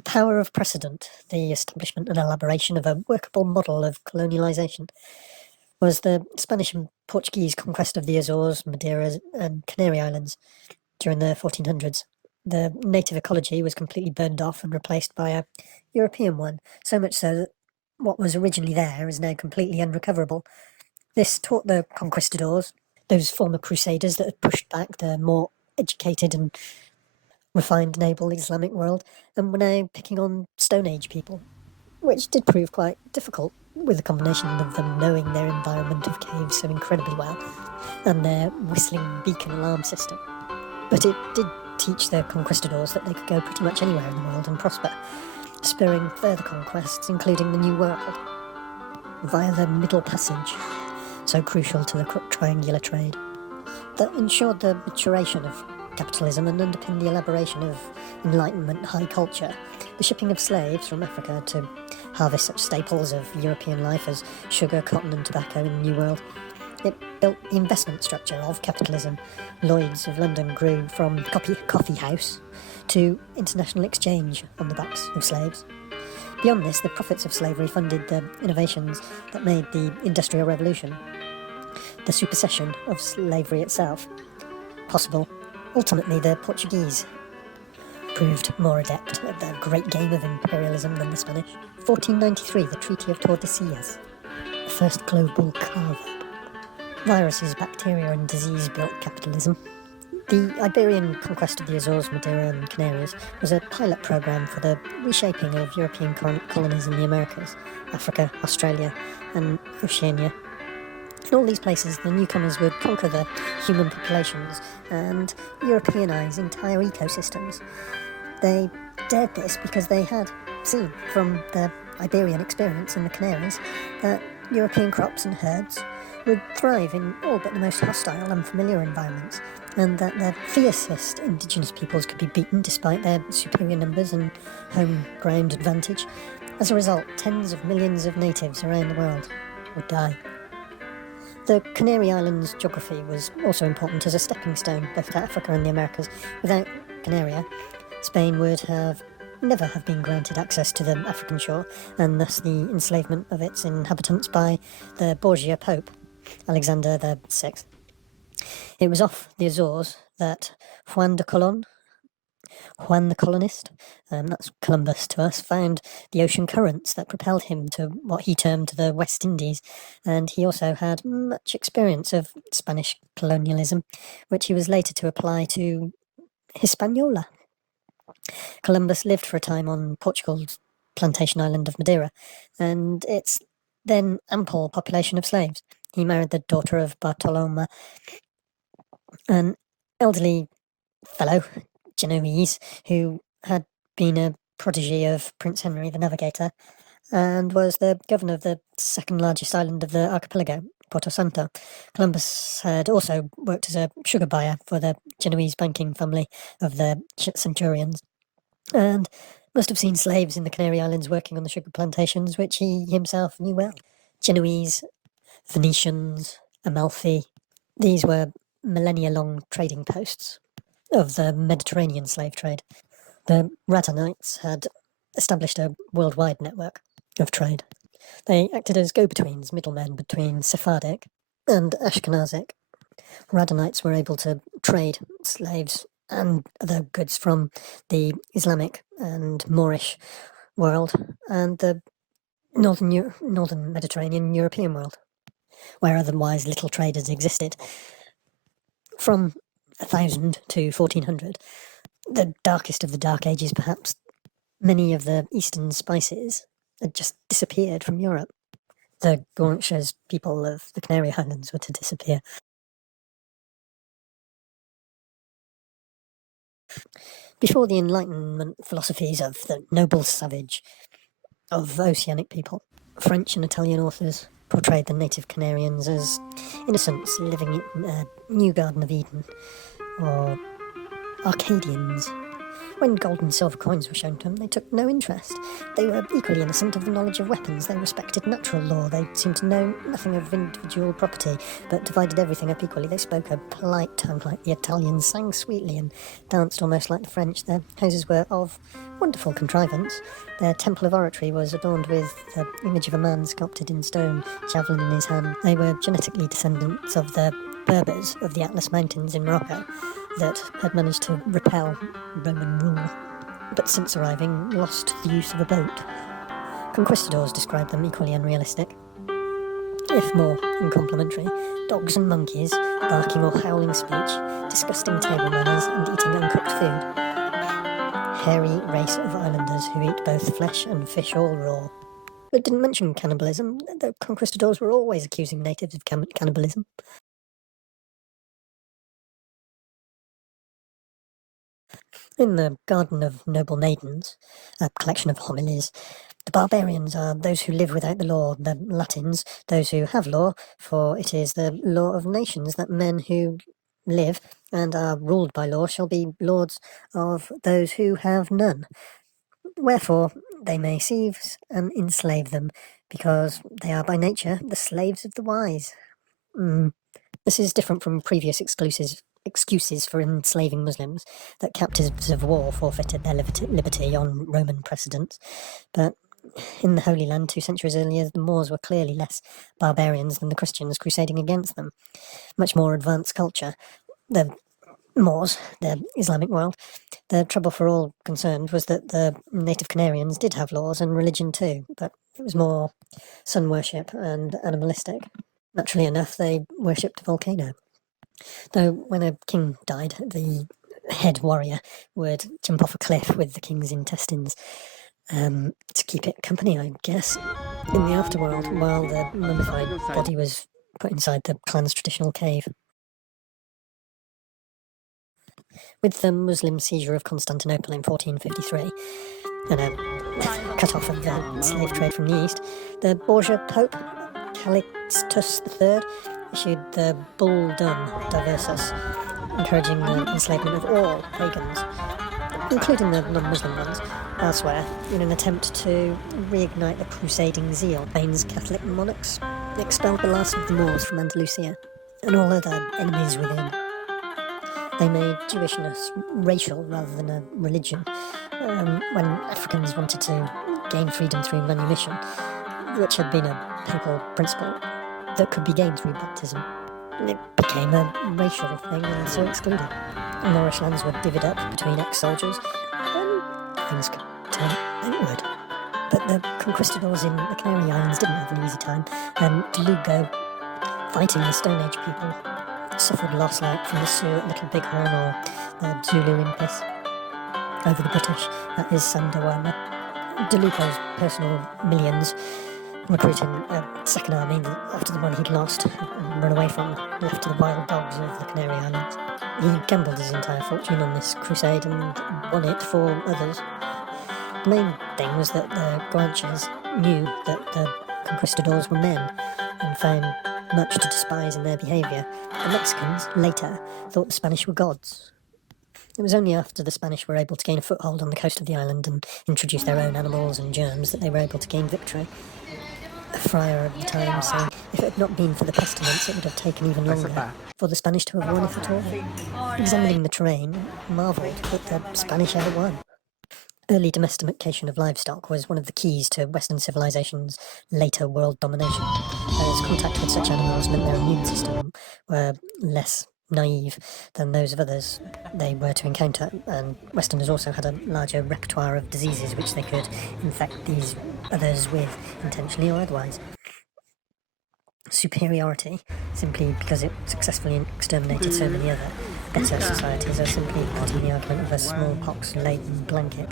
The power of precedent, the establishment and elaboration of a workable model of colonialisation, was the Spanish and Portuguese conquest of the Azores, Madeira and Canary Islands during the 1400s. The native ecology was completely burned off and replaced by a European one, so much so that what was originally there is now completely unrecoverable. This taught the conquistadors, those former crusaders that had pushed back the more educated and refined and able Islamic world, and were now picking on Stone Age people, which did prove quite difficult, with a combination of them knowing their environment of caves so incredibly well, and their whistling beacon alarm system. But it did teach the conquistadors that they could go pretty much anywhere in the world and prosper, spurring further conquests, including the New World, via the Middle Passage, so crucial to the triangular trade, that ensured the maturation of capitalism and underpinned the elaboration of Enlightenment high culture. The shipping of slaves from Africa to harvest such staples of European life as sugar, cotton and tobacco in the New World. It built the investment structure of capitalism. Lloyd's of London grew from coffee house to international exchange on the backs of slaves. Beyond this, the profits of slavery funded the innovations that made the Industrial Revolution, the supersession of slavery itself, possible. Ultimately, the Portuguese proved more adept at the great game of imperialism than the Spanish. 1493, the Treaty of Tordesillas, the first global carve-up. Viruses, bacteria and disease built capitalism. The Iberian conquest of the Azores, Madeira and Canaries was a pilot program for the reshaping of European colonies in the Americas, Africa, Australia and Oceania. In all these places, the newcomers would conquer the human populations and Europeanise entire ecosystems. They dared this because they had seen from the Iberian experience in the Canaries that European crops and herds would thrive in all but the most hostile, unfamiliar environments, and that the fiercest indigenous peoples could be beaten despite their superior numbers and home ground advantage. As a result, tens of millions of natives around the world would die. The Canary Islands' geography was also important as a stepping stone both to Africa and the Americas. Without Canaria, Spain would never have been granted access to the African shore, and thus the enslavement of its inhabitants by the Borgia Pope, Alexander VI. It was off the Azores that Juan the Colonist, that's Columbus to us, found the ocean currents that propelled him to what he termed the West Indies, and he also had much experience of Spanish colonialism, which he was later to apply to Hispaniola. Columbus lived for a time on Portugal's plantation island of Madeira, and its then ample population of slaves. He married the daughter of Bartoloma, an elderly fellow, Genoese, who had been a protege of Prince Henry the Navigator, and was the governor of the second largest island of the archipelago, Porto Santo. Columbus had also worked as a sugar buyer for the Genoese banking family of the Centurions, and must have seen slaves in the Canary Islands working on the sugar plantations, which he himself knew well. Genoese, Venetians, Amalfi, these were millennia-long trading posts of the Mediterranean slave trade. The Radhanites had established a worldwide network of trade. They acted as go-betweens, middlemen between Sephardic and Ashkenazic. Radhanites were able to trade slaves and other goods from the Islamic and Moorish world and the northern Mediterranean European world, where otherwise little traders existed. From 1000 to 1400, the darkest of the Dark Ages perhaps, many of the eastern spices had just disappeared from Europe. The Guanches people of the Canary Islands were to disappear. Before the Enlightenment philosophies of the noble savage of oceanic people, French and Italian authors portrayed the native Canarians as innocents living in a new Garden of Eden, or Arcadians, When gold and silver coins were shown to them, they took no interest. They were equally innocent of the knowledge of weapons. They respected natural law. They seemed to know nothing of individual property, but divided everything up equally. They spoke a polite tongue like the Italians, sang sweetly, and danced almost like the French. Their houses were of wonderful contrivance. Their temple of oratory was adorned with the image of a man sculpted in stone, javelin in his hand. They were genetically descendants of the Berbers of the Atlas Mountains in Morocco that had managed to repel Roman rule, but since arriving lost the use of a boat. Conquistadors described them equally unrealistic, if more uncomplimentary. Dogs and monkeys, barking or howling speech, disgusting table manners, and eating uncooked food. Hairy race of islanders who eat both flesh and fish all raw. But didn't mention cannibalism. The conquistadors were always accusing natives of cannibalism. In the Garden of Noble Maidens, a collection of homilies, the barbarians are those who live without the law, the Latins, those who have law, for it is the law of nations that men who live and are ruled by law shall be lords of those who have none. Wherefore they may seize and enslave them, because they are by nature the slaves of the wise. This is different from previous excuses for enslaving Muslims, that captives of war forfeited their liberty on Roman precedents. But in the Holy Land 2 centuries earlier, the Moors were clearly less barbarians than the Christians crusading against them. Much more advanced culture. The Moors, the Islamic world, the trouble for all concerned was that the native Canarians did have laws and religion too, but it was more sun worship and animalistic. Naturally enough, they worshipped a volcano. Though when a king died, the head warrior would jump off a cliff with the king's intestines to keep it company, I guess, in the afterworld, while the mummified body was put inside the clan's traditional cave. With the Muslim seizure of Constantinople in 1453 and a cut-off of the slave trade from the east, the Borgia Pope, Calixtus III, issued the Bull Dum Diversus, encouraging the enslavement of all pagans, including the non-Muslim ones, elsewhere, in an attempt to reignite the crusading zeal. Spain's Catholic monarchs expelled the last of the Moors from Andalusia, and all other enemies within. They made Jewishness racial rather than a religion, when Africans wanted to gain freedom through manumission, which had been a papal principle that could be gained through baptism. It became a racial thing and so excluded. Moorish lands were divvied up between ex-soldiers, and things could turn outward. But the conquistadors in the Canary Islands didn't have an easy time, and De Lugo, fighting the Stone Age people, suffered loss like from the Sioux at Little Bighorn or the Zulu Impis over the British at his Sandawama. De Lugo's personal millions, recruiting a second army after the one he'd lost and run away from, left to the wild dogs of the Canary Islands. He gambled his entire fortune on this crusade and won it for others. The main thing was that the Guanches knew that the conquistadors were men and found much to despise in their behaviour. The Mexicans, later, thought the Spanish were gods. It was only after the Spanish were able to gain a foothold on the coast of the island and introduce their own animals and germs that they were able to gain victory. A friar of the time saying, if it had not been for the pestilence, it would have taken even longer for the Spanish to have won if at all. Examining the terrain, marvelled that the Spanish ever won. Early domestication of livestock was one of the keys to Western civilization's later world domination, as contact with such animals meant their immune system were less naive than those of others they were to encounter, and Westerners also had a larger repertoire of diseases which they could infect these others with, intentionally or otherwise. Superiority, simply because it successfully exterminated so many other better societies, are simply putting the argument of a smallpox-laden blanket.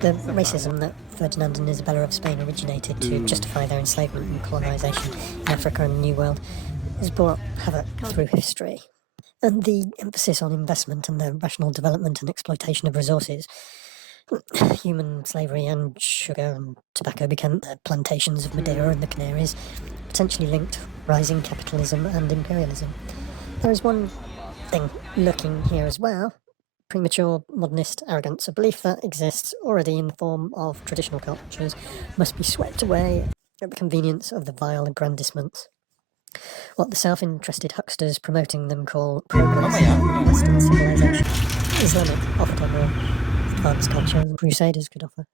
The racism that Ferdinand and Isabella of Spain originated to justify their enslavement and colonisation in Africa and the New World has brought havoc through history. And the emphasis on investment and the rational development and exploitation of resources, human slavery and sugar and tobacco became the plantations of Madeira and the Canaries, potentially linked rising capitalism and imperialism. There is one thing lurking here as well. premature modernist arrogance, a belief that exists already in the form of traditional cultures, must be swept away at the convenience of the vile aggrandissements. What the self-interested hucksters promoting them call progress and Western civilization, Islamic offered on more advanced culture than Crusaders could offer.